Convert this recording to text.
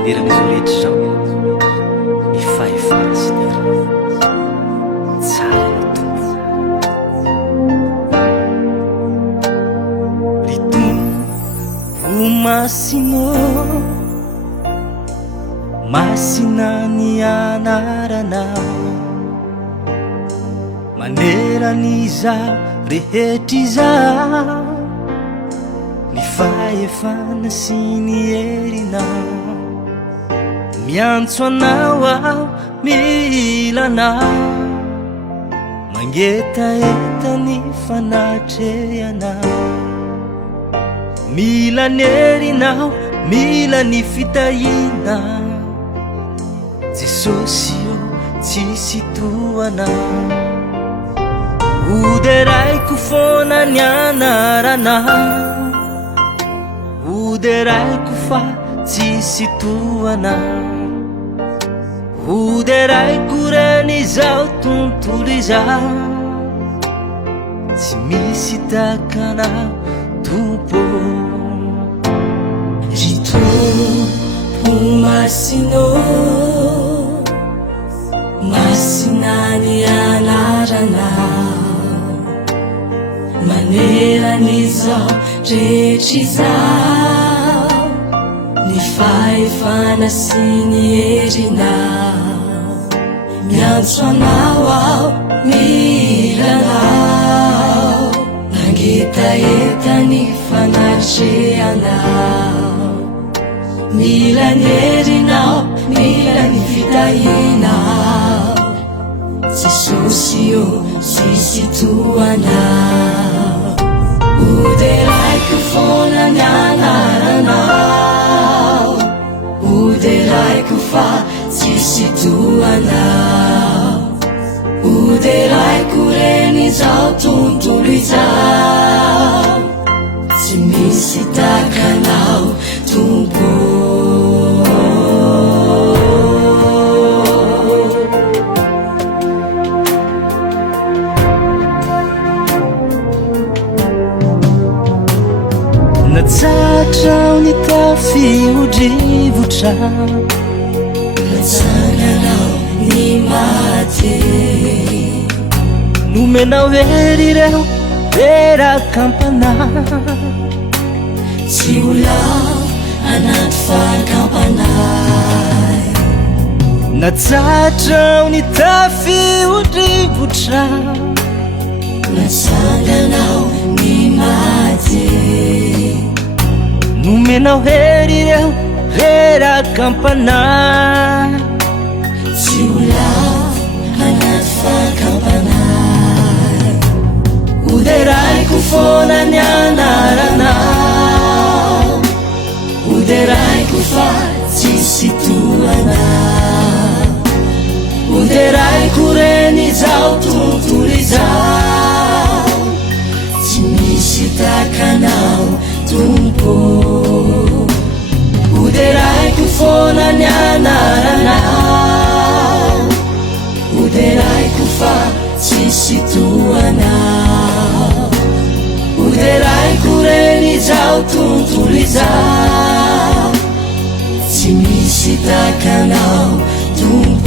maneran'izo rehetra zao ifaefarasnera tsara natombo ritombo masinao masina ny anaranao maneran'izaho rehetra izao ny faefana sy ny herinao miantso anao aho milanao mangetaeta ny fanatrehanao mila ny herinao mila ny fitahina Jesosy io tsisy toanao uderaiko foana ny anaranao uderaiko fa tsisy toanao uderaiko reny izao tontolo izao tsy misy takanao tompo ritombo masinao masina ny anaranao maneran'izao rehetra izao ny faefana sy ny herinao miantso anao aho milanao mangetaeta ny fanatrehanao mila ny herinao mila ny fitahinao Jesosy io sisy toanao uderaiko foana ny anaranao uderaiko fa tsisy toanao uderaiko reny izao tontolo izao tsy misy takanao tompo natsatrao ny tafiodrivotra natsanganao ny maty nomenao hery reo vera-kampana tsy olao anaty fakampanay natsatrao ny tafiodrivotra natsanganao ny maty nomenao hery reo vera-kampana tsy olao anaty fakampanay uderaiko foana ny anaranao uderaiko fa tsisy toanao uderaiko reny izao tontolo izao tsy misy takanao tompo uderaiko foana ny anaranao uderaiko fa tsisy toanao uderaiko reny izao tontolo izao tsy misy takanao tompo